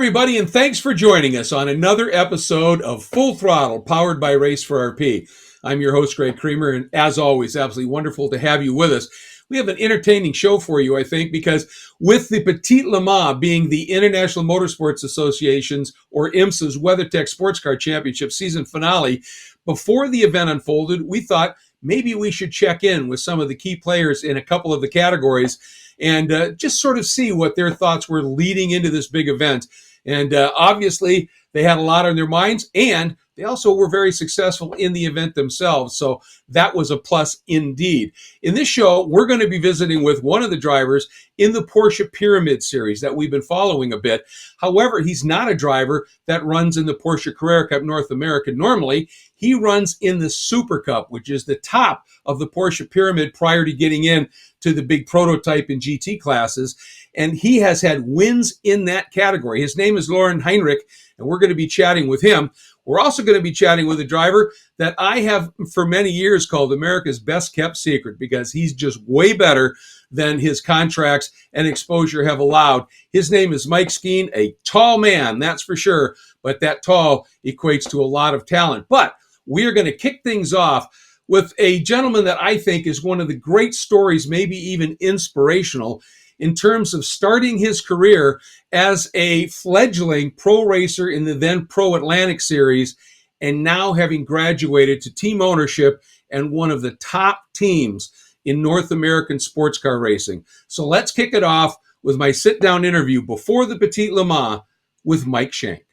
everybody, and thanks for joining us on another episode of Full Throttle, powered by Race for RP. I'm your host, Greg Creamer, and as always, absolutely wonderful to have you with us. We have an entertaining show for you, I think, because with the Petit Le Mans being the International Motorsports Association's, or IMSA's, WeatherTech Sports Car Championship season finale, before the event unfolded, we thought maybe we should check in with some of the key players in a couple of the categories and just sort of see what their thoughts were leading into this big event. And obviously, they had a lot on their minds, and they also were very successful in the event themselves. So that was a plus indeed. In this show, we're going to be visiting with one of the drivers in the Porsche Pyramid Series that we've been following a bit. However, he's not a driver that runs in the Porsche Carrera Cup North America normally. He runs in the Super Cup, which is the top of the Porsche Pyramid prior to getting in to the big prototype and GT classes. And he has had wins in that category. His name is Lauren Heinrich, and we're going to be chatting with him. We're also going to be chatting with a driver that I have for many years called America's best kept secret, because he's just way better than his contracts and exposure have allowed. His name is Mike Skeen, a tall man, that's for sure, but that tall equates to a lot of talent. But we are going to kick things off with a gentleman that I think is one of the great stories, maybe even inspirational, in terms of starting his career as a fledgling pro racer in the then Pro Atlantic Series, and now having graduated to team ownership and one of the top teams in North American sports car racing. So let's kick it off with my sit-down interview before the Petit Le Mans with Mike Shank.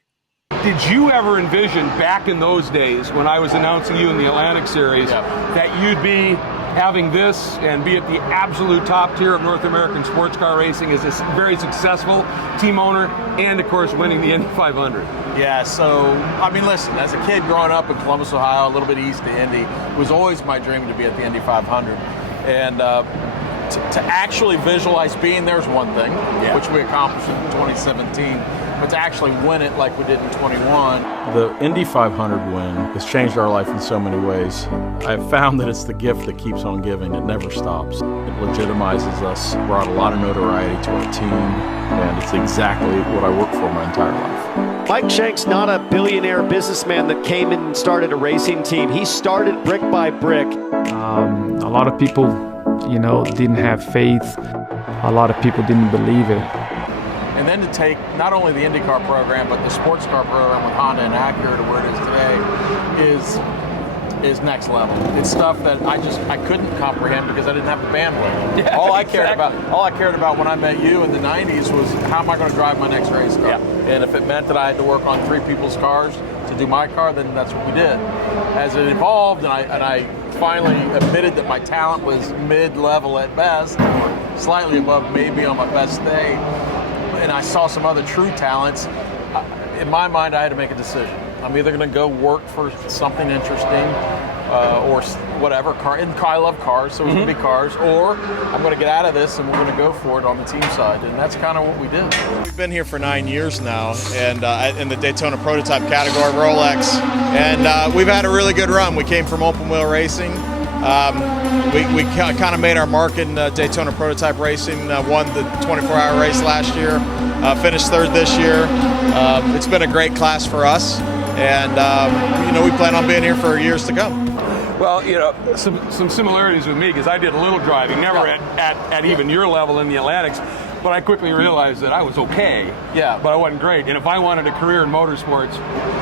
Did you ever envision back in those days when I was announcing you in the Atlantic Series that you'd be having this and be at the absolute top tier of North American sports car racing as a very successful team owner and, of course, winning the Indy 500? Yeah, so, I mean, listen, as a kid growing up in Columbus, Ohio, a little bit east of Indy, it was always my dream to be at the Indy 500. And to actually visualize being there is one thing, which we accomplished in 2017. But to actually win it like we did in 21. The Indy 500 win has changed our life in so many ways. I've found that it's the gift that keeps on giving. It never stops. It legitimizes us, brought a lot of notoriety to our team, and it's exactly what I worked for my entire life. Mike Shank's not a billionaire businessman that came in and started a racing team. He started brick by brick. A lot of people, didn't have faith. A lot of people didn't believe it. And then to take not only the IndyCar program, but the sports car program with Honda and Acura to where it is today is next level. It's stuff that I couldn't comprehend because I didn't have the bandwidth. Yeah, all I cared about when I met you in the 90s was how am I going to drive my next race car? Yeah. And if it meant that I had to work on three people's cars to do my car, then that's what we did. As it evolved and I finally admitted that my talent was mid-level at best, or slightly above maybe on my best day, and I saw some other true talents, in my mind I had to make a decision. I'm either going to go work for something interesting or whatever, I love cars, so it's going to be cars, or I'm going to get out of this and we're going to go for it on the team side, and that's kind of what we did. We've been here for 9 years now, and in the Daytona prototype category, Rolex, and we've had a really good run. We came from open wheel racing. We kind of made our mark in Daytona prototype racing, won the 24-hour race last year, finished third this year. It's been a great class for us, and we plan on being here for years to come. Well, some similarities with me, because I did a little driving, never at even your level in the Atlantics, but I quickly realized that I was okay, but I wasn't great. And if I wanted a career in motorsports,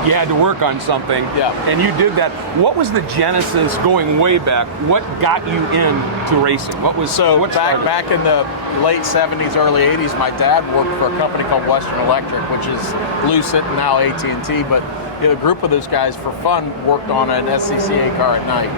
you had to work on something, and you did that. What was the genesis going way back? What got you into racing? Back in the late 70s, early 80s, my dad worked for a company called Western Electric, which is Lucid, now AT&T, but a group of those guys for fun worked on an SCCA car at night.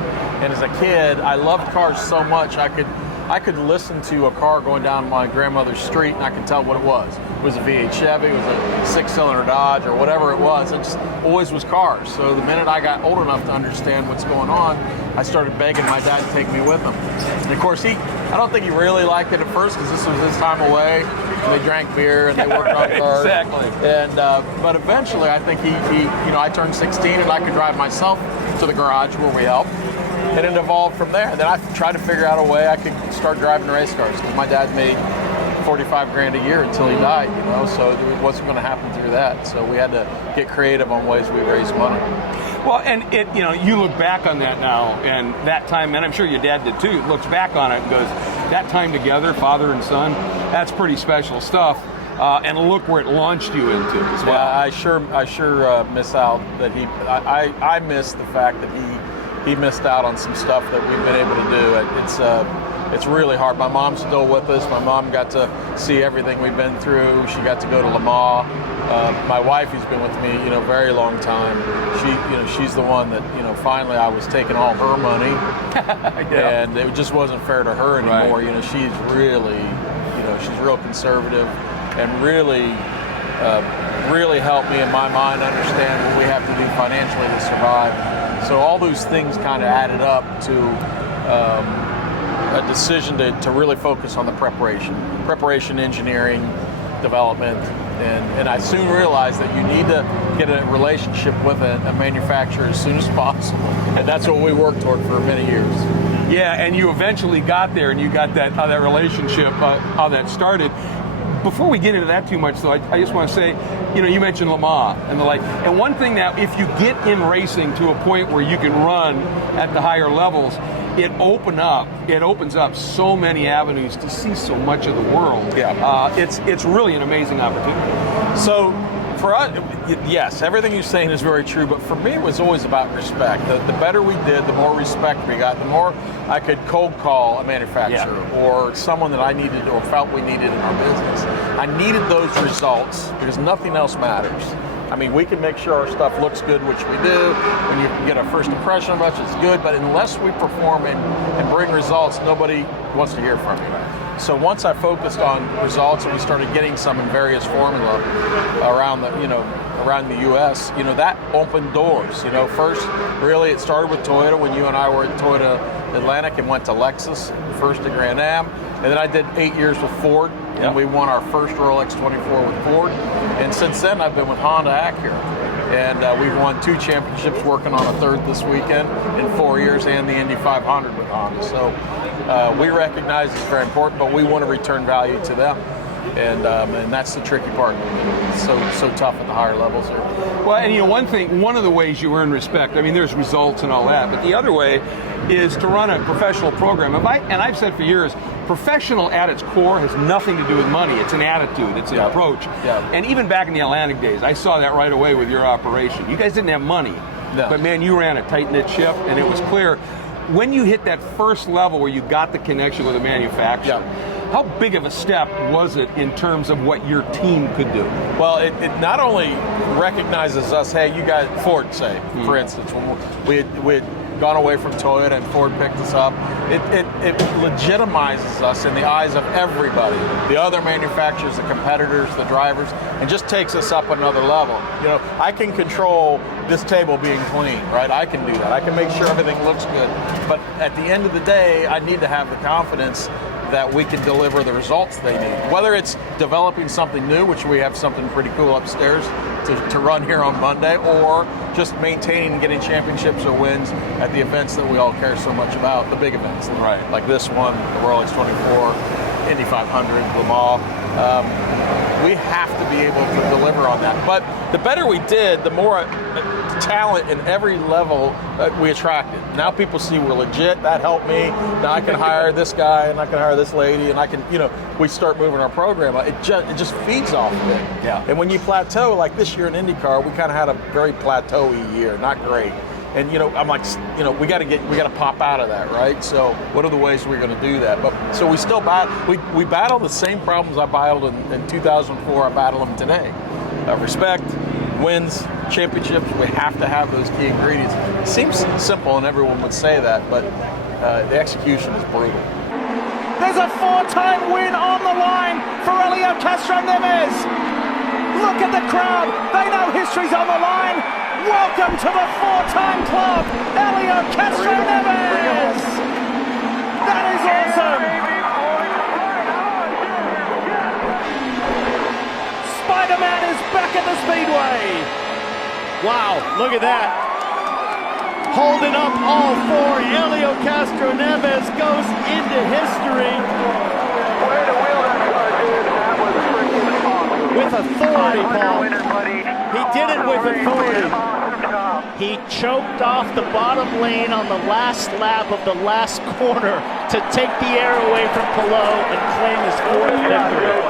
And as a kid, I loved cars so much I could listen to a car going down my grandmother's street and I could tell what it was. It was a V8 Chevy, it was a six-cylinder Dodge, or whatever it was. It just always was cars. So the minute I got old enough to understand what's going on, I started begging my dad to take me with him. And of course, I don't think he really liked it at first because this was his time away. And they drank beer and they worked on cars. Exactly. And but eventually, I think I turned 16 and I could drive myself to the garage where we helped. And it evolved from there. Then I tried to figure out a way I could start driving race cars. My dad made $45 grand a year until he died, you know, so it wasn't going to happen through that. So we had to get creative on ways we raise money. Well, and it, you know, you look back on that now, and that time, and I'm sure your dad did too, looks back on it and goes, that time together, father and son, that's pretty special stuff. And look where it launched you into as well. Yeah, I sure miss out that I miss the fact that he missed out on some stuff that we've been able to do. It's really hard. My mom's still with us. My mom got to see everything we've been through. She got to go to Le Mans. My wife, who's been with me, you know, very long time. She's the one that, you know, finally I was taking all her money, Yeah. and it just wasn't fair to her anymore. Right. You know, she's really, you know, she's real conservative, and really helped me in my mind understand what we have to do financially to survive. So all those things kind of added up to a decision to really focus on the preparation, engineering, development, and I soon realized that you need to get a relationship with a manufacturer as soon as possible, and that's what we worked toward for many years. Yeah, and you eventually got there, and you got that relationship, how that started. Before we get into that too much, though, I just want to say, you know, you mentioned Le Mans and the like. And one thing that if you get in racing to a point where you can run at the higher levels, it opens up so many avenues to see so much of the world. Yeah. It's really an amazing opportunity. So for us, yes, everything you're saying is very true, but for me it was always about respect. The better we did, the more respect we got, the more I could cold call a manufacturer or someone that I needed or felt we needed in our business. I needed those results because nothing else matters. I mean, we can make sure our stuff looks good, which we do. When you get a first impression of us, it's good, but unless we perform and bring results, nobody wants to hear from you. So once I focused on results and we started getting some in various formula around the U.S., you know, that opened doors. You know, first, really, it started with Toyota when you and I were at Toyota Atlantic and went to Lexus, first to Grand Am, and then I did 8 years with Ford, and we won our first Rolex 24 with Ford, and since then I've been with Honda Acura, and we've won 2 championships, working on a 3rd this weekend in 4 years, and the Indy 500 with Honda. So we recognize it's very important, but we want to return value to them. And that's the tricky part. It's so tough at the higher levels here. Well, and you know, one of the ways you earn respect, I mean, there's results and all that, but the other way is to run a professional program. And I've said for years, professional at its core has nothing to do with money. It's an attitude, it's an approach. Yeah. And even back in the Atlantic days, I saw that right away with your operation. You guys didn't have money, but man, you ran a tight-knit ship, and it was clear. When you hit that first level where you got the connection with the manufacturer, how big of a step was it in terms of what your team could do? Well, it not only recognizes us, hey, you guys, Ford, say, for instance, when we had gone away from Toyota and Ford picked us up, it legitimizes us in the eyes of everybody, the other manufacturers, the competitors, the drivers, and just takes us up another level. You know, I can control this table being clean, right? I can do that. I can make sure everything looks good. But at the end of the day, I need to have the confidence that we can deliver the results they need. Whether it's developing something new, which we have something pretty cool upstairs to run here on Monday, or just maintaining and getting championships or wins at the events that we all care so much about, the big events, right? Like this one, the Rolex 24, Indy 500, Le Mans. We have to be able to deliver on that. But the better we did, the more talent in every level we attracted. Now people see we're legit. That helped me. Now I can hire this guy, and I can hire this lady, and I can, you know, we start moving our program. It just feeds off of it. Yeah. And when you plateau, like this year in IndyCar, we kind of had a very plateau-y year, not great. And you know, I'm like, you know, we got to pop out of that, right? So what are the ways we're going to do that? But so we still we battle the same problems I battled in 2004. I battle them today. Respect, wins, championships. We have to have those key ingredients. It seems simple, and everyone would say that, but the execution is brutal. There's a 4-time win on the line for Helio Castroneves. Look at the crowd. They know history's on the line. Welcome to the 4-time club, Helio Castroneves. That is awesome. Spider-Man is back at the Speedway. Wow, look at that. Holding up all 4, Helio Castroneves goes into history. Way to wheel that car, dude. authority, Paul. He did it with authority. He choked off the bottom lane on the last lap of the last corner to take the air away from Palou and claim his 4th victory.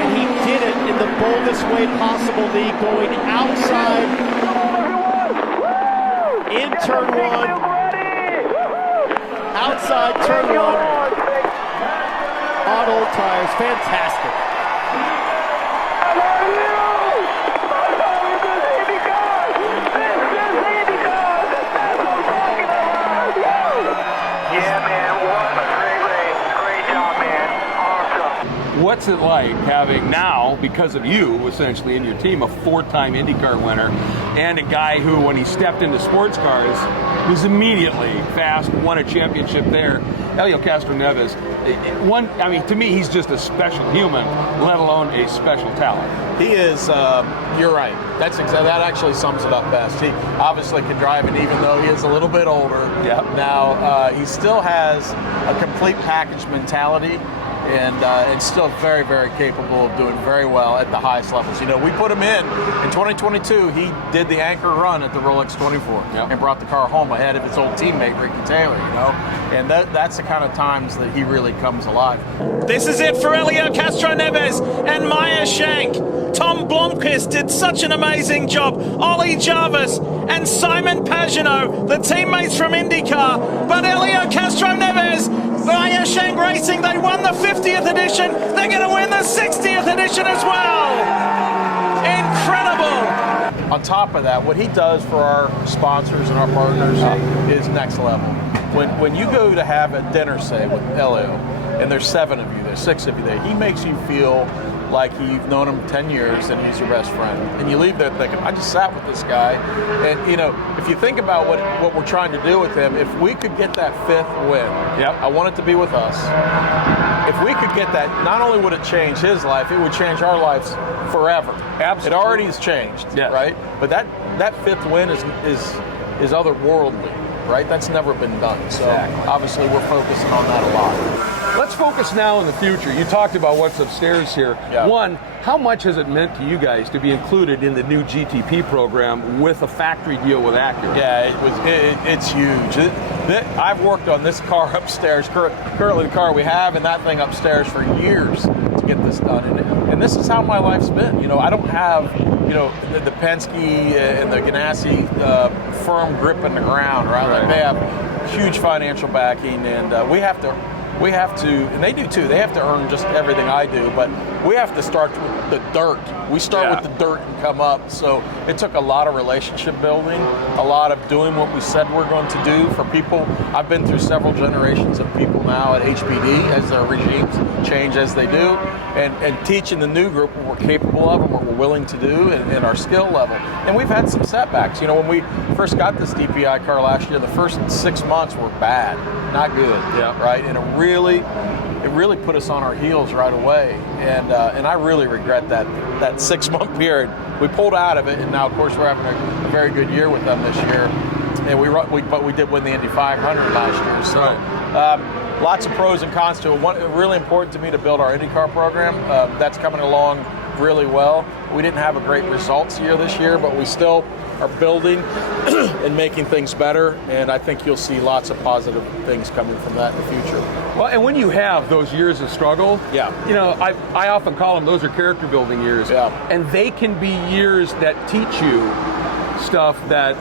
And he did it in the boldest way possible, Lee, going outside in turn 1, outside turn 1 on old tires. Fantastic. What's it like having now, because of you, essentially, in your team, a 4-time IndyCar winner, and a guy who, when he stepped into sports cars, was immediately fast, won a championship there. Helio Castroneves, to me, he's just a special human, let alone a special talent. He is, you're right. That actually sums it up best. He obviously can drive, and even though he is a little bit older, now he still has a complete package mentality. And still very, very capable of doing very well at the highest levels. You know, we put him in 2022, he did the anchor run at the Rolex 24 and brought the car home ahead of his old teammate, Ricky Taylor, you know. And that's the kind of times that he really comes alive. This is it for Helio Castroneves and Maya Shank. Tom Blomqvist did such an amazing job. Ollie Jarvis and Simon Pagenaud, the teammates from IndyCar. But Helio Castroneves, Maya Shank Racing, they won the 50th edition. They're going to win the 60th edition as well. Incredible. On top of that, what he does for our sponsors and our partners is next level. When you go to have a dinner, say, with Helio, and there's 7 of you, there's 6 of you there, he makes you feel like you've known him 10 years and he's your best friend. And you leave there thinking, I just sat with this guy. And, you know, if you think about what we're trying to do with him, if we could get that 5th win, I want it to be with us. If we could get that, not only would it change his life, it would change our lives forever. Absolutely. It already has changed, right? But that 5th win is otherworldly, right? That's never been done. So obviously we're focusing on that a lot. Let's focus now in the future. You talked about what's upstairs here. One, how much has it meant to you guys to be included in the new GTP program with a factory deal with Acura? Yeah, it's huge. I've worked on this car upstairs, currently the car we have, and that thing upstairs for years to get this done. And this is how my life's been. You know, I don't have, you know, the Penske and the Ganassi firm grip in the ground, right? Like they have huge financial backing, and we have to, and they do too, they have to earn just everything I do, but we have to start with the dirt. We start with the dirt and come up. So it took a lot of relationship building, a lot of doing what we said we're going to do for people. I've been through several generations of people now at HPD as their regimes change as they do, and teaching the new group what we're capable of and what we're willing to do and our skill level. And we've had some setbacks. You know, when we first got this DPI car last year, the first 6 months were bad, not good, right? And it really put us on our heels right away, and I really regret that 6-month period. We pulled out of it, and now of course we're having a very good year with them this year, and but we did win the Indy 500 last year. So lots of pros and cons to it. Really important to me to build our IndyCar program. That's coming along really well. We didn't have a great results year this year, but we still are building and making things better, and I think you'll see lots of positive things coming from that in the future. Well, and when you have those years of struggle, you know, I often call them, those are character building years, and they can be years that teach you stuff that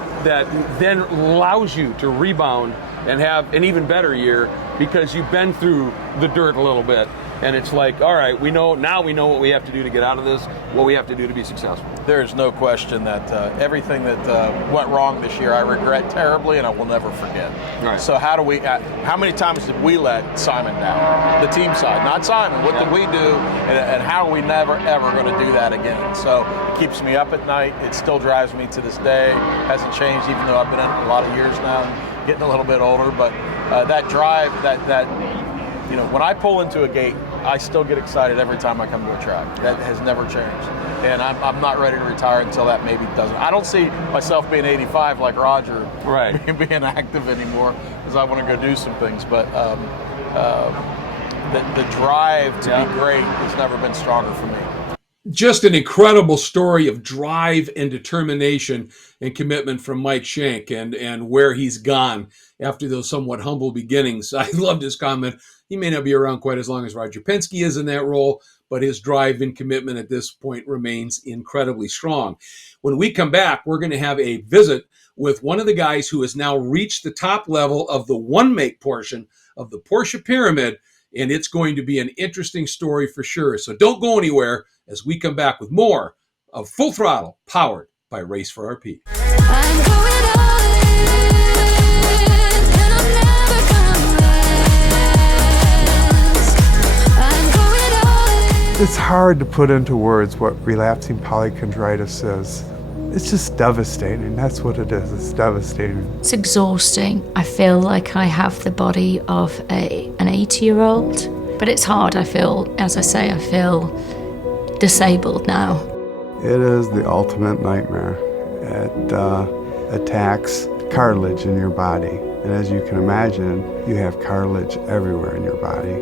then allows you to rebound and have an even better year because you've been through the dirt a little bit. And it's like, all right, we know what we have to do to get out of this, what we have to do to be successful. There's no question that everything that went wrong this year I regret terribly, and I will never forget. Right. So how many times did we let Simon down? The team side, not Simon. What did we do, and how are we never, ever going to do that again? So it keeps me up at night. It still drives me to this day. Hasn't changed, even though I've been in it a lot of years now, and getting a little bit older. But that drive, you know, when I pull into a gate, I still get excited every time I come to a track. That has never changed. And I'm not ready to retire until that maybe doesn't. I don't see myself being 85 like Roger, being active anymore, because I want to go do some things. But the drive to be great has never been stronger for me. Just an incredible story of drive and determination and commitment from Mike Shank, and where he's gone after those somewhat humble beginnings. I loved his comment. He may not be around quite as long as Roger Penske is in that role, but his drive and commitment at this point remains incredibly strong. When we come back, we're going to have a visit with one of the guys who has now reached the top level of the one-make portion of the Porsche pyramid, and it's going to be an interesting story for sure. So don't go anywhere as we come back with more of Full Throttle, powered by Race for RP. It's hard to put into words what relapsing polychondritis is. It's just devastating. That's what it is. It's devastating. It's exhausting. I feel like I have the body of an 80-year-old, but it's hard. I feel disabled now. It is the ultimate nightmare. It attacks cartilage in your body. And as you can imagine, you have cartilage everywhere in your body.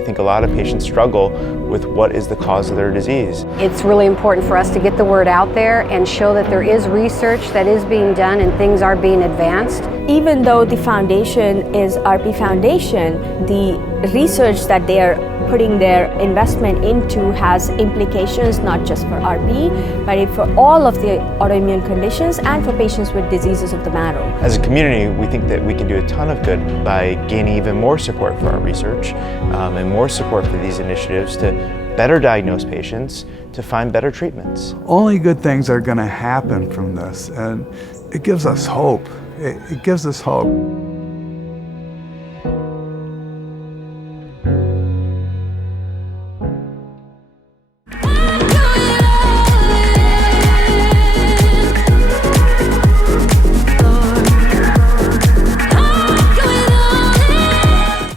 I think a lot of patients struggle with what is the cause of their disease. It's really important for us to get the word out there and show that there is research that is being done and things are being advanced. Even though the foundation is RP Foundation, the research that they are putting their investment into has implications not just for RP, but for all of the autoimmune conditions and for patients with diseases of the marrow. As a community, we think that we can do a ton of good by gaining even more support for our research and more support for these initiatives to better diagnose patients, to find better treatments. Only good things are going to happen from this, and it gives us hope. It gives us hope.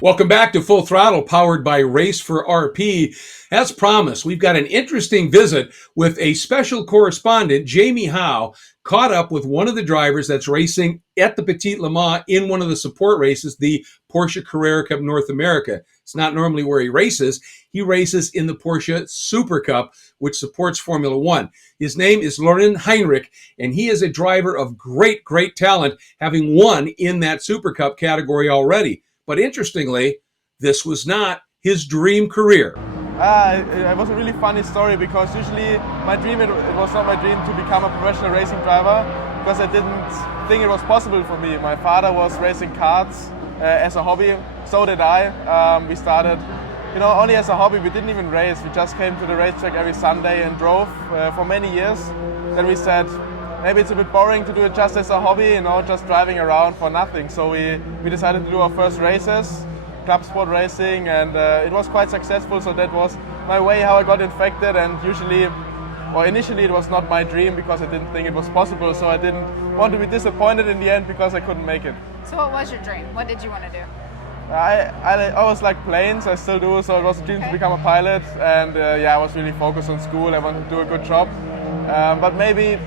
Welcome back to Full Throttle, powered by Race for RP. As promised, we've got an interesting visit with a special correspondent. Jamie Howe caught up with one of the drivers that's racing at the Petit Le Mans in one of the support races, the Porsche Carrera Cup North America. It's not normally where he races. He races in the Porsche Super Cup, which supports Formula One. His name is Loren Heinrich, and he is a driver of great, great talent, having won in that Super Cup category already. But interestingly, this was not his dream career. It was a really funny story because usually my dream, it was not my dream to become a professional racing driver because I didn't think it was possible for me. My father was racing karts as a hobby, so did I. We started, only as a hobby. We didn't even race. We just came to the racetrack every Sunday and drove for many years. Then we said, maybe it's a bit boring to do it just as a hobby, just driving around for nothing. So we decided to do our first races, club sport racing, and it was quite successful. So that was my way how I got infected. And initially it was not my dream because I didn't think it was possible. So I didn't want to be disappointed in the end because I couldn't make it. So what was your dream? What did you want to do? I always liked planes, I still do, so it was a dream to become a pilot. And I was really focused on school. I wanted to do a good job. But maybe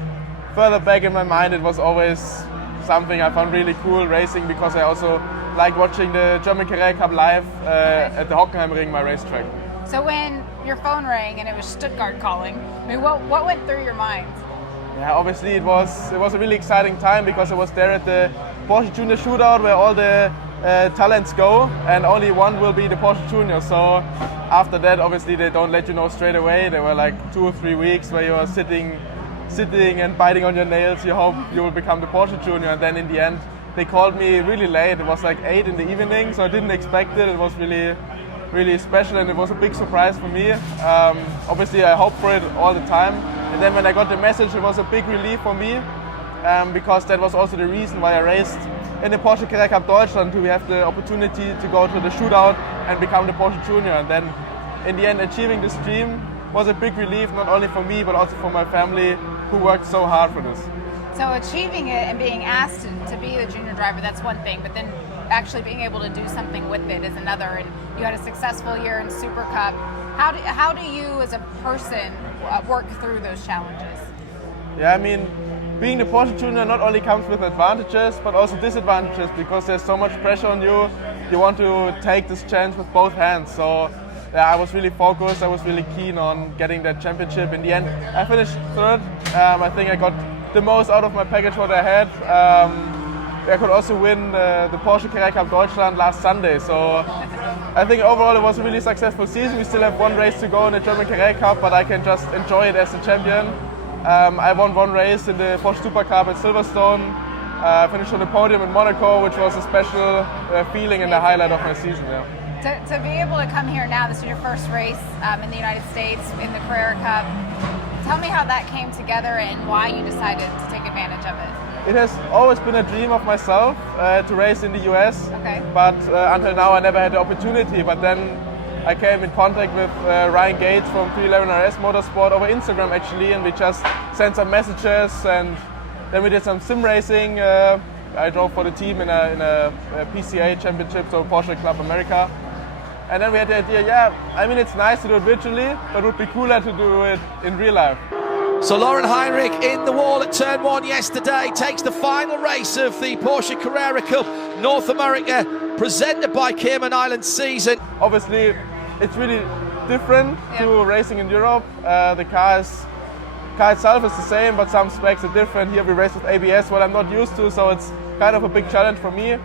further back in my mind, it was always something I found really cool, racing, because I also like watching the German Carrera Cup live at the Hockenheimring, my racetrack. So when your phone rang and it was Stuttgart calling, what went through your mind? Yeah, obviously it was a really exciting time because I was there at the Porsche Junior Shootout where all the talents go, and only one will be the Porsche Junior. So after that, obviously they don't let you know straight away. There were like 2 or 3 weeks where you were sitting and biting on your nails. You hope you will become the Porsche Junior, and then in the end they called me really late. It was like 8 in the evening, so I didn't expect it. It was really, really special, and it was a big surprise for me. Obviously I hoped for it all the time, and then when I got the message, it was a big relief for me, because that was also the reason why I raced in the Porsche Carrera Cup Deutschland, to have the opportunity to go to the shootout and become the Porsche Junior. And then in the end, achieving this dream was a big relief, not only for me but also for my family, who worked so hard for this. So achieving it and being asked to be the junior driver, that's one thing, but then actually being able to do something with it is another. And you had a successful year in Super Cup. How do you as a person work through those challenges? Yeah, I mean, being the Porsche Junior not only comes with advantages but also disadvantages, because there's so much pressure on you. You want to take this chance with both hands. So I was really focused. I was really keen on getting that championship. In the end, I finished third. I think I got the most out of my package what I had. I could also win the Porsche Carrera Cup Deutschland last Sunday. So I think overall it was a really successful season. We still have one race to go in the German Carrera Cup, but I can just enjoy it as a champion. I won one race in the Porsche Super Cup at Silverstone. Finished on the podium in Monaco, which was a special feeling and the highlight of my season. Yeah. To be able to come here now, this is your first race in the United States in the Carrera Cup. Tell me how that came together and why you decided to take advantage of it. It has always been a dream of myself to race in the US, but until now I never had the opportunity. But then I came in contact with Ryan Gates from 311RS Motorsport over Instagram actually, and we just sent some messages, and then we did some sim racing. I drove for the team in a PCA championship, so Porsche Club America. And then we had the idea, I mean it's nice to do it virtually, but it would be cooler to do it in real life. So Lauren Heinrich in the wall at turn 1 yesterday takes the final race of the Porsche Carrera Cup North America presented by Cayman Islands season. Obviously it's really different to racing in Europe. The car itself is the same, but some specs are different. Here we race with ABS, what I'm not used to, so it's kind of a big challenge for me.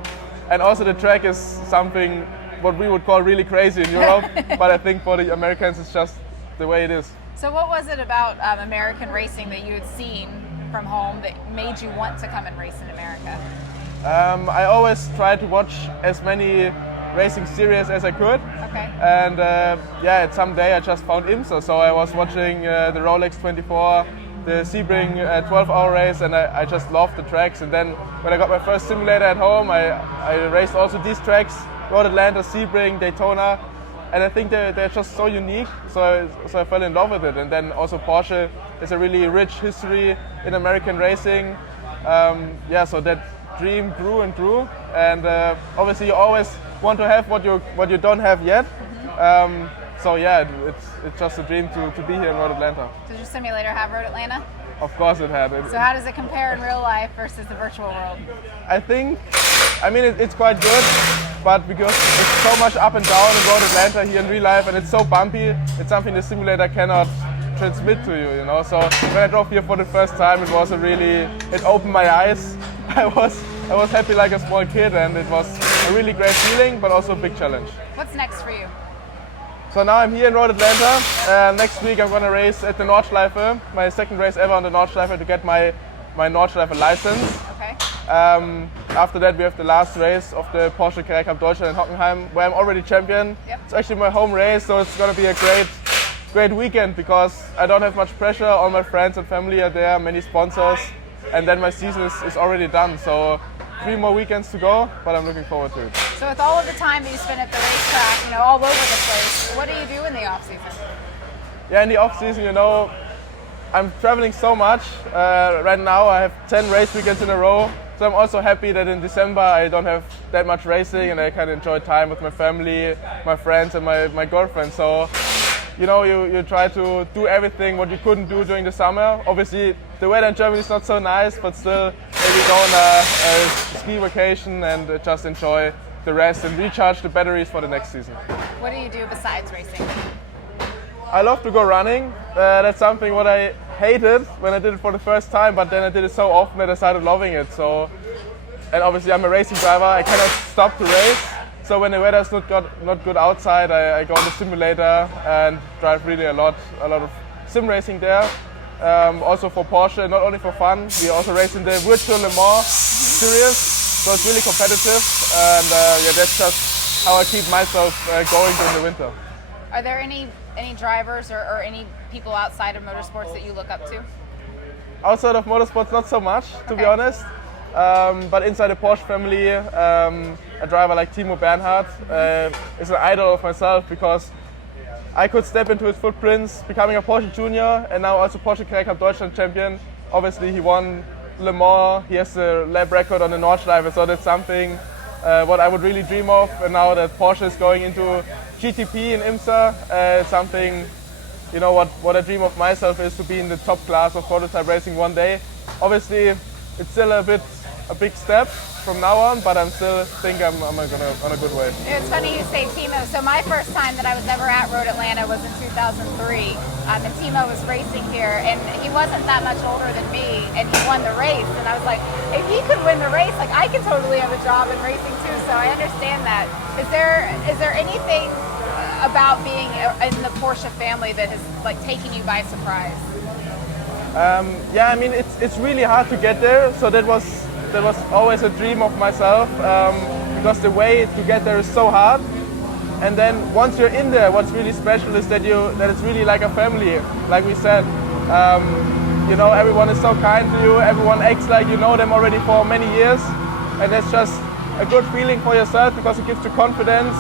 And also the track is something what we would call really crazy in Europe, but I think for the Americans it's just the way it is. So what was it about American racing that you had seen from home that made you want to come and race in America? I always tried to watch as many racing series as I could. Okay. And some day I just found IMSA, so I was watching the Rolex 24, the Sebring 12-hour race, and I just loved the tracks. And then when I got my first simulator at home, I raced also these tracks, Road Atlanta, Sebring, Daytona. And I think they're just so unique, so I fell in love with it. And then also Porsche is a really rich history in American racing. So that dream grew and grew. And obviously you always want to have what you don't have yet. It's just a dream to be here in Road Atlanta. Does your simulator have Road Atlanta? Of course it had. So how does it compare in real life versus the virtual world? It's quite good, but because it's so much up and down in Road Atlanta here in real life, and it's so bumpy, it's something the simulator cannot transmit to you, So when I drove here for the first time, it opened my eyes. I was happy like a small kid, and it was a really great feeling, but also a big challenge. What's next for you? So now I'm here in Road Atlanta. Next week I'm going to race at the Nordschleife, my second race ever on the Nordschleife to get my Nordschleife license. Okay. After that we have the last race of the Porsche Carrera Cup Deutschland in Hockenheim, where I'm already champion. Yep. It's actually my home race, so it's going to be a great weekend because I don't have much pressure. All my friends and family are there, many sponsors, and then my season is already done. So 3 more weekends to go, but I'm looking forward to it. So with all of the time that you spend at the racetrack, all over the place, what do you do in the off season? Yeah, in the off season, I'm traveling so much. Right now I have 10 race weekends in a row. So I'm also happy that in December I don't have that much racing and I can enjoy time with my family, my friends and my girlfriend. So, you try to do everything what you couldn't do during the summer. Obviously the weather in Germany is not so nice, but still maybe go on a ski vacation and just enjoy the rest and recharge the batteries for the next season. What do you do besides racing? I love to go running. That's something what I hated when I did it for the first time, but then I did it so often that I started loving it. And obviously I'm a racing driver, I cannot stop to race. So when the weather is not good outside, I go on the simulator and drive really a lot of sim racing there. Also for Porsche, not only for fun, we also race in the virtual Le Mans series, so it's really competitive. And that's just how I keep myself going during the winter. Are there any drivers or any people outside of motorsports that you look up to? Outside of motorsports, not so much, to be honest. But inside the Porsche family, a driver like Timo Bernhard is an idol of myself because I could step into his footprints, becoming a Porsche Junior and now also Porsche Carrera Cup Deutschland champion. Obviously he won Le Mans, he has the lap record on the Nordschleife, so that's something what I would really dream of. And now that Porsche is going into GTP in IMSA, something, what I dream of myself is to be in the top class of prototype racing one day. Obviously it's still a bit a big step from now on, but I'm still think I'm on a good way. It's funny you say Timo. So my first time that I was ever at Road Atlanta was in 2003, and Timo was racing here, and he wasn't that much older than me, and he won the race. And I was like, if he could win the race, like I can totally have a job in racing too. So I understand that. Is there anything about being in the Porsche family that has like taken you by surprise? Yeah, I mean it's really hard to get there. So that was always a dream of myself, because the way to get there is so hard. And then once you're in there, what's really special is that it's really like a family. Like we said, you know, everyone is so kind to you. Everyone acts like you know them already for many years, and that's just a good feeling for yourself because it gives you confidence,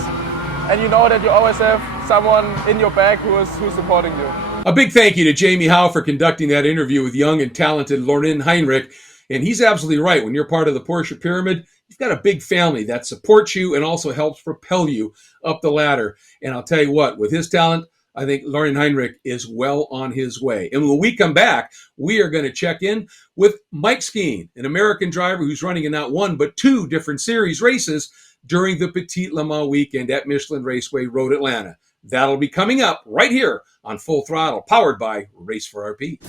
and you know that you always have someone in your back who's supporting you. A big thank you to Jamie Howe for conducting that interview with young and talented Lorin Heinrich. And he's absolutely right. When you're part of the Porsche pyramid, you've got a big family that supports you and also helps propel you up the ladder. And I'll tell you what, with his talent, I think Lorin Heinrich is well on his way. And when we come back, we are going to check in with Mike Skeen, an American driver who's running in not one, but two different series races during the Petit Le Mans weekend at Michelin Raceway Road Atlanta. That'll be coming up right here on Full Throttle, powered by Race for RP.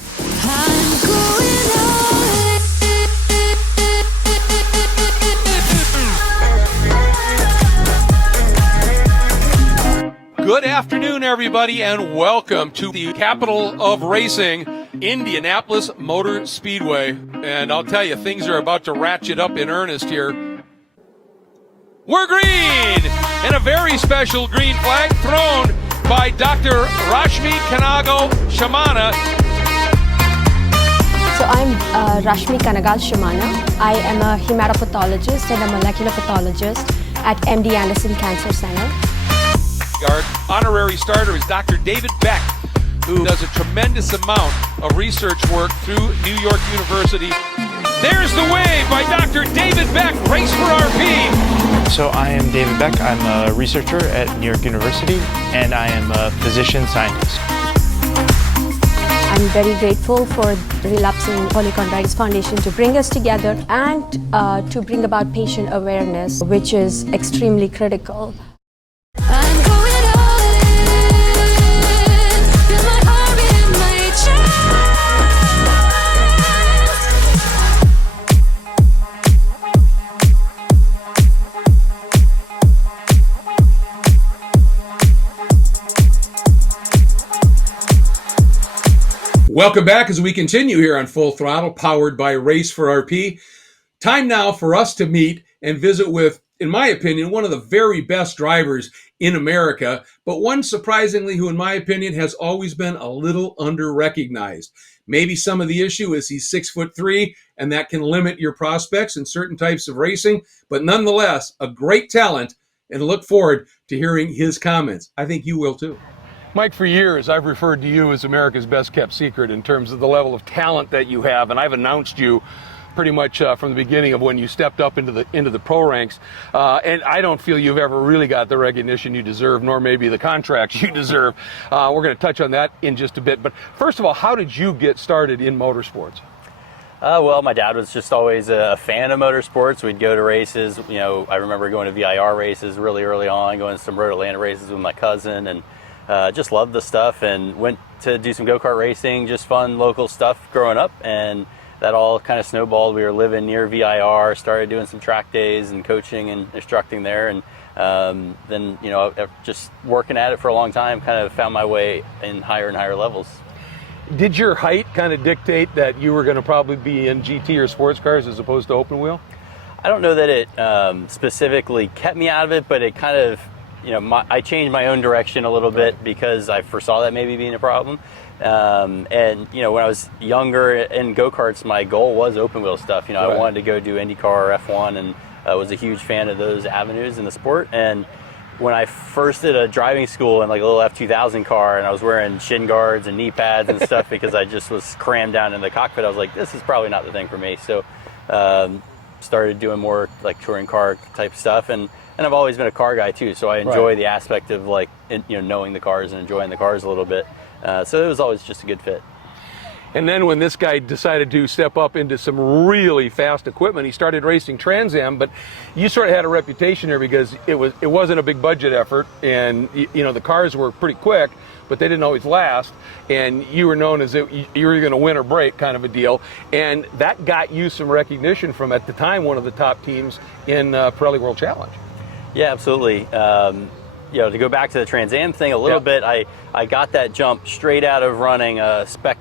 Good afternoon, everybody, and welcome to the capital of racing, Indianapolis Motor Speedway. And I'll tell you, things are about to ratchet up in earnest here. We're green! And a very special green flag thrown by Dr. Rashmi Kanagal-Shamana. So I'm Rashmi Kanagal-Shamana. I am a hematopathologist and a molecular pathologist at MD Anderson Cancer Center. Our honorary starter is Dr. David Beck, who does a tremendous amount of research work through New York University. There's the wave by Dr. David Beck, Race for RP. So I am David Beck. I'm a researcher at New York University, and I am a physician scientist. I'm very grateful for Relapsing Polychondritis Foundation to bring us together and to bring about patient awareness, which is extremely critical. Welcome back as we continue here on Full Throttle, powered by Race for RP. Time now for us to meet and visit with, in my opinion, one of the very best drivers in America, but one surprisingly who, in my opinion, has always been a little under-recognized. Maybe some of the issue is he's 6'3", and that can limit your prospects in certain types of racing, but nonetheless, a great talent, and look forward to hearing his comments. I think you will too. Mike, for years, I've referred to you as America's best kept secret in terms of the level of talent that you have, and I've announced you pretty much from the beginning of when you stepped up into the pro ranks, and I don't feel you've ever really got the recognition you deserve, nor maybe the contracts you deserve. We're going to touch on that in just a bit, but first of all, how did you get started in motorsports? Well, my dad was just always a fan of motorsports. We'd go to races. You know, I remember going to VIR races really early on, going to some Road Atlanta races with my cousin, and just loved the stuff, and went to do some go-kart racing, just fun local stuff growing up, and that all kind of snowballed. We were living near VIR, started doing some track days and coaching and instructing there, and then, you know, just working at it for a long time, kind of found my way in higher and higher levels. Did your height kind of dictate that you were going to probably be in GT or sports cars as opposed to open wheel? I don't know that it specifically kept me out of it, but it kind of, you know, I changed my own direction a little bit because I foresaw that maybe being a problem. And, you know, when I was younger in go-karts, my goal was open wheel stuff. You know, I wanted to go do IndyCar or F1, and was a huge fan of those avenues in the sport. And when I first did a driving school in like a little F2000 car, and I was wearing shin guards and knee pads and stuff because I just was crammed down in the cockpit, I was like, this is probably not the thing for me. So started doing more like touring car type stuff, and I've always been a car guy too, so I enjoy the aspect of like, you know, knowing the cars and enjoying the cars a little bit. So it was always just a good fit. And then when this guy decided to step up into some really fast equipment, he started racing Trans Am. But you sort of had a reputation there because it wasn't a big budget effort, and the cars were pretty quick, but they didn't always last. And you were known as you were going to win or break kind of a deal, and that got you some recognition from, at the time, one of the top teams in Pirelli World Challenge. Yeah, absolutely. To go back to the Trans Am thing a little bit, I got that jump straight out of running a spec,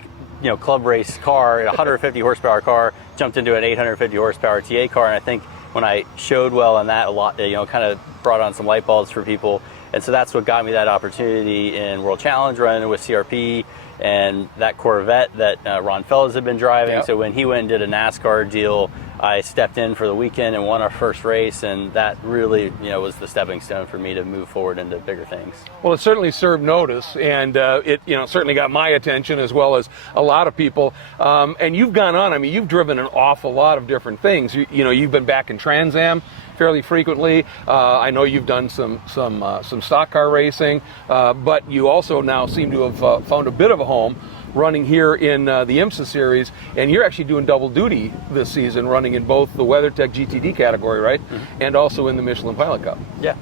club race car, a 150 horsepower car, jumped into an 850 horsepower TA car, and I think when I showed well on that a lot, kind of brought on some light bulbs for people, and so that's what got me that opportunity in World Challenge, running with CRP and that Corvette that Ron Fellows had been driving. Yep. So when he went and did a NASCAR deal, I stepped in for the weekend and won our first race, and that really, was the stepping stone for me to move forward into bigger things. Well, it certainly served notice, and it certainly got my attention as well as a lot of people. And you've gone on. I mean, you've driven an awful lot of different things. You've been back in Trans Am fairly frequently. I know you've done some stock car racing, but you also now seem to have found a bit of a home running here in the IMSA series, and you're actually doing double duty this season, running in both the WeatherTech GTD category, right? Mm-hmm. And also in the Michelin Pilot Cup. Yeah.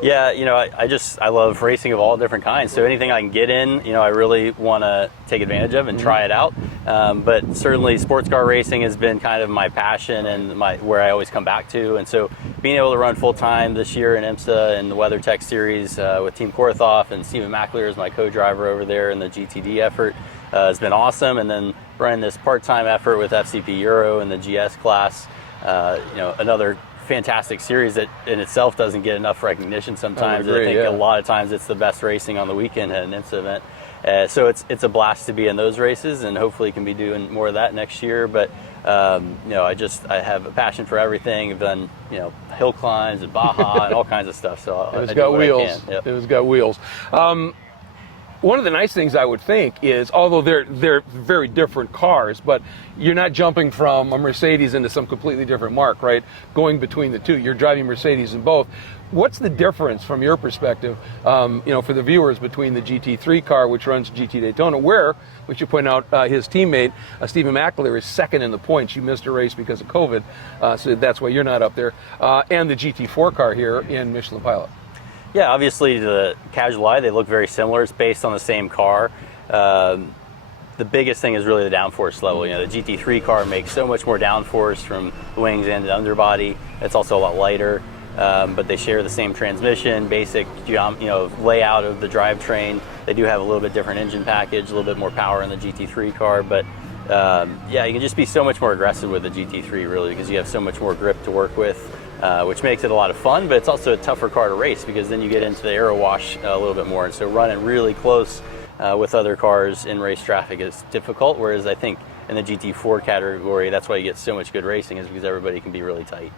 Yeah, I love racing of all different kinds. So anything I can get in, I really want to take advantage of and try it out. But certainly sports car racing has been kind of my passion and where I always come back to. And so being able to run full time this year in IMSA and the WeatherTech series with Team Korthoff and Stephen McAleer is my co-driver over there in the GTD effort has been awesome. And then running this part-time effort with FCP Euro in the GS class, another fantastic series that in itself doesn't get enough recognition sometimes. I think a lot of times it's the best racing on the weekend at an IMSA event. So it's a blast to be in those races, and hopefully can be doing more of that next year. But I have a passion for everything. I've done hill climbs and Baja and all kinds of stuff. So it's got wheels. Yep. It's got wheels. One of the nice things I would think is, although they're very different cars, but you're not jumping from a Mercedes into some completely different marque, right? Going between the two, you're driving Mercedes in both. What's the difference from your perspective, for the viewers, between the GT3 car, which runs GT Daytona, where we should point out his teammate Stephen McAleer is second in the points. You missed a race because of COVID, so that's why you're not up there, and the GT4 car here in Michelin Pilot. Yeah, obviously to the casual eye, they look very similar. It's based on the same car. The biggest thing is really the downforce level. The GT3 car makes so much more downforce from the wings and the underbody. It's also a lot lighter, but they share the same transmission, basic layout of the drivetrain. They do have a little bit different engine package, a little bit more power in the GT3 car, but you can just be so much more aggressive with the GT3 really, because you have so much more grip to work with. Which makes it a lot of fun, but it's also a tougher car to race because then you get into the aero wash a little bit more. And so running really close with other cars in race traffic is difficult, whereas I think in the GT4 category, that's why you get so much good racing, is because everybody can be really tight.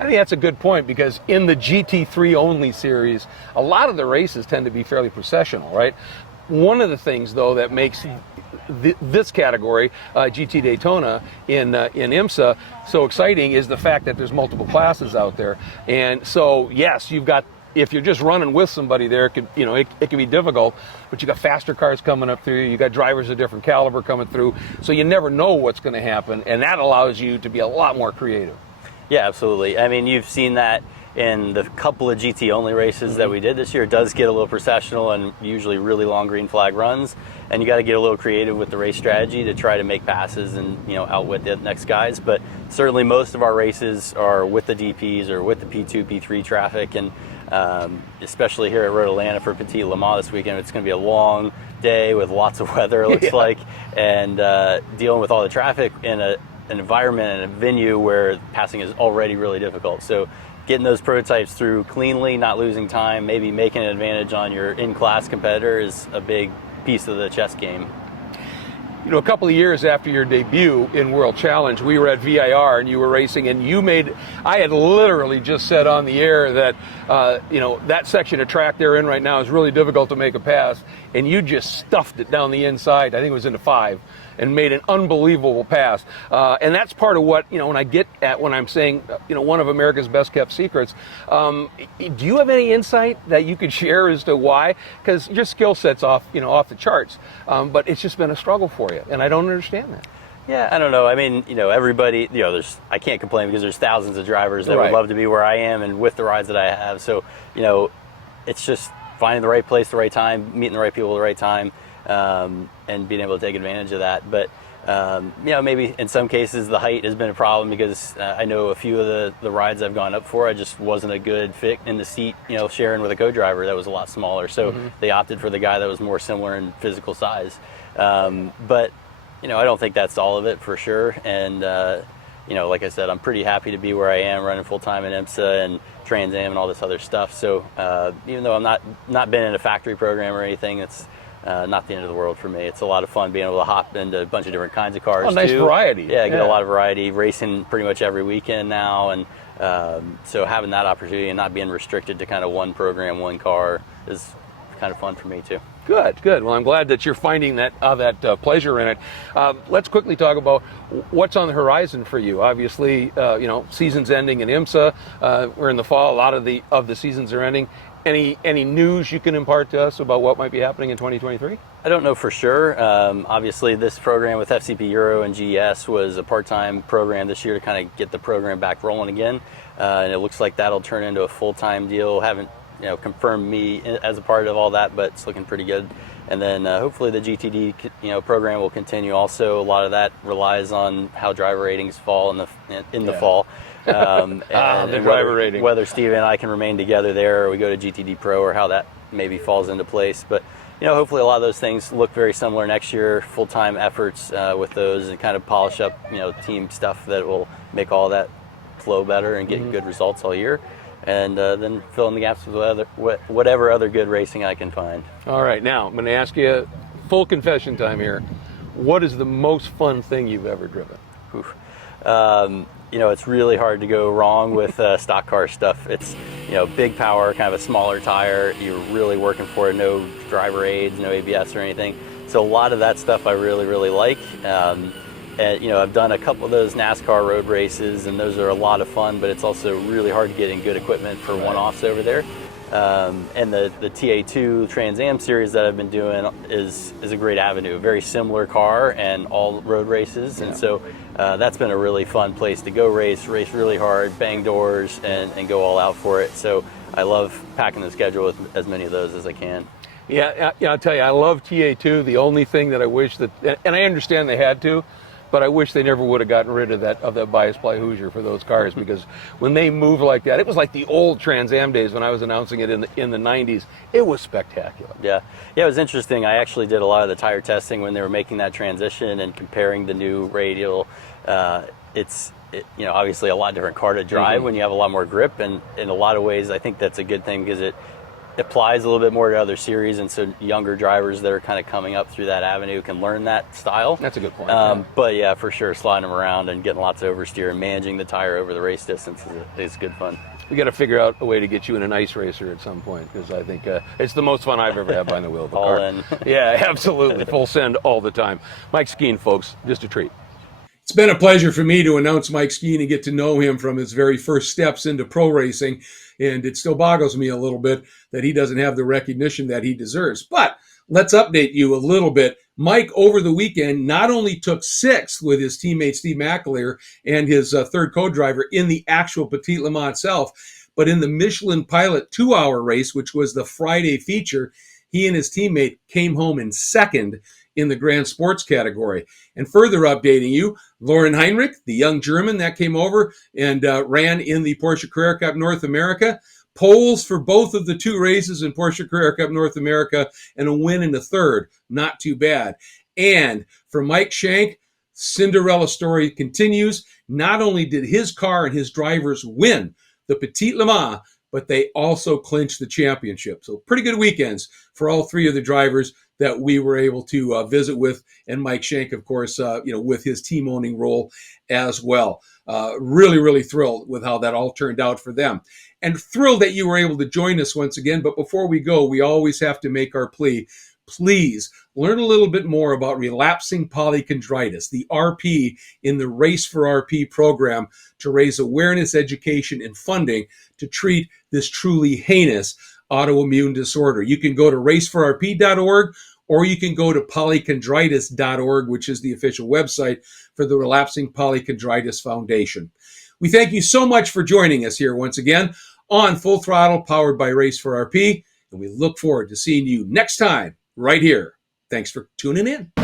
I think that's a good point, because in the GT3 only series, a lot of the races tend to be fairly processional, right? One of the things, though, that makes this category, GT Daytona in IMSA, so exciting is the fact that there's multiple classes out there. And so, yes, you've got, if you're just running with somebody there, it can be difficult, but you got faster cars coming up through, you got drivers of different caliber coming through, so you never know what's going to happen, and that allows you to be a lot more creative. Yeah, absolutely. I mean, you've seen that in the couple of GT only races that we did this year. It does get a little processional and usually really long green flag runs, and you got to get a little creative with the race strategy to try to make passes and outwit the next guys. But certainly most of our races are with the DPs or with the P2, P3 traffic, and especially here at Road Atlanta for Petit Le Mans this weekend, it's going to be a long day with lots of weather, it looks like, and dealing with all the traffic in an environment and a venue where passing is already really difficult. So getting those prototypes through cleanly, not losing time, maybe making an advantage on your in-class competitor is a big piece of the chess game. A couple of years after your debut in World Challenge, we were at VIR and you were racing, and I had literally just said on the air that, that section of track they're in right now is really difficult to make a pass, and you just stuffed it down the inside. I think it was into 5. and made an unbelievable pass. And that's part of what, when I get at when I'm saying, one of America's best kept secrets. Do you have any insight that you could share as to why? Because your skill set's off the charts, but it's just been a struggle for you, and I don't understand that. Yeah, I don't know. I mean, everybody, I can't complain because there's thousands of drivers that Right. would love to be where I am and with the rides that I have. So, it's just finding the right place, the right time, meeting the right people at the right time, and being able to take advantage of that. But, maybe in some cases the height has been a problem because I know a few of the rides I've gone up for, I just wasn't a good fit in the seat, sharing with a co-driver that was a lot smaller. So they opted for the guy that was more similar in physical size. But I don't think that's all of it for sure. And, like I said, I'm pretty happy to be where I am, running full-time in IMSA and Trans Am and all this other stuff. So even though I'm not been in a factory program or anything, it's not the end of the world for me. It's a lot of fun being able to hop into a bunch of different kinds of cars. Oh, nice too. variety. Yeah, I get a lot of variety, racing pretty much every weekend now. And so having that opportunity and not being restricted to kind of one program, one car is kind of fun for me too. Good. Well, I'm glad that you're finding that pleasure in it. Let's quickly talk about what's on the horizon for you. Obviously, season's ending in IMSA. We're in the fall. A lot of the seasons are ending. Any news you can impart to us about what might be happening in 2023? I don't know for sure. Obviously, this program with FCP Euro and GES was a part-time program this year to kind of get the program back rolling again, and it looks like that'll turn into a full-time deal. Haven't confirmed me as a part of all that, but it's looking pretty good. And then hopefully the GTD program will continue. Also, a lot of that relies on how driver ratings fall in the fall. And the driver rating. Whether Steve and I can remain together there, or we go to GTD Pro, or how that maybe falls into place. But hopefully a lot of those things look very similar next year. Full-time efforts with those, and kind of polish up team stuff that will make all that flow better and get good results all year. And then fill in the gaps with whatever other good racing I can find. All right, now I'm going to ask you full confession time here. What is the most fun thing you've ever driven? It's really hard to go wrong with stock car stuff. It's big power, kind of a smaller tire. You're really working for it. No driver aids, no ABS or anything. So a lot of that stuff I really, really like. And, I've done a couple of those NASCAR road races, and those are a lot of fun, but it's also really hard getting good equipment for one-offs over there. And the TA2 Trans Am series that I've been doing is a great avenue, a very similar car and all road races. And so that's been a really fun place to go race really hard, bang doors, and go all out for it. So I love packing the schedule with as many of those as I can. Yeah, I'll tell you, I love TA2. The only thing that I wish that, and I understand they had to, but I wish they never would have gotten rid of that bias ply Hoosier for those cars, because when they move like that, it was like the old Trans Am days when I was announcing it in the 90s. It was spectacular. Yeah, it was interesting. I actually did a lot of the tire testing when they were making that transition and comparing the new radial. It's obviously a lot different car to drive when you have a lot more grip, and in a lot of ways I think that's a good thing because it applies a little bit more to other series, and so younger drivers that are kind of coming up through that avenue can learn that style. That's a good point. But yeah, for sure, sliding them around and getting lots of oversteer and managing the tire over the race distance is good fun. We got to figure out a way to get you in an ice racer at some point, because I think it's the most fun I've ever had behind the wheel of a car. All in. Yeah, absolutely. Full send all the time. Mike Skeen, folks, just a treat. It's been a pleasure for me to announce Mike Skeen and get to know him from his very first steps into pro racing. And it still boggles me a little bit that he doesn't have the recognition that he deserves. But let's update you a little bit. Mike, over the weekend, not only took sixth with his teammate Steve McAleer and his third co-driver in the actual Petit Le Mans itself, but in the Michelin Pilot 2-hour race, which was the Friday feature, he and his teammate came home in second in the Grand Sports category. And further updating you, Lauren Heinrich, the young German that came over and ran in the Porsche Carrera Cup North America, poles for both of the two races in Porsche Carrera Cup North America, and a win in the third. Not too bad. And for Mike Shank, Cinderella story continues. Not only did his car and his drivers win the Petit Le Mans, but they also clinched the championship. So pretty good weekends for all three of the drivers that we were able to visit with, and Mike Shank, of course, with his team owning role as well. Really, really thrilled with how that all turned out for them. And thrilled that you were able to join us once again. But before we go, we always have to make our plea. please learn a little bit more about relapsing polychondritis, the RP in the Race for RP program, to raise awareness, education, and funding to treat this truly heinous autoimmune disorder. You can go to raceforrp.org, or you can go to polychondritis.org, which is the official website for the Relapsing Polychondritis Foundation. We thank you so much for joining us here once again on Full Throttle, powered by Race for RP, and we look forward to seeing you next time right here. Thanks for tuning in.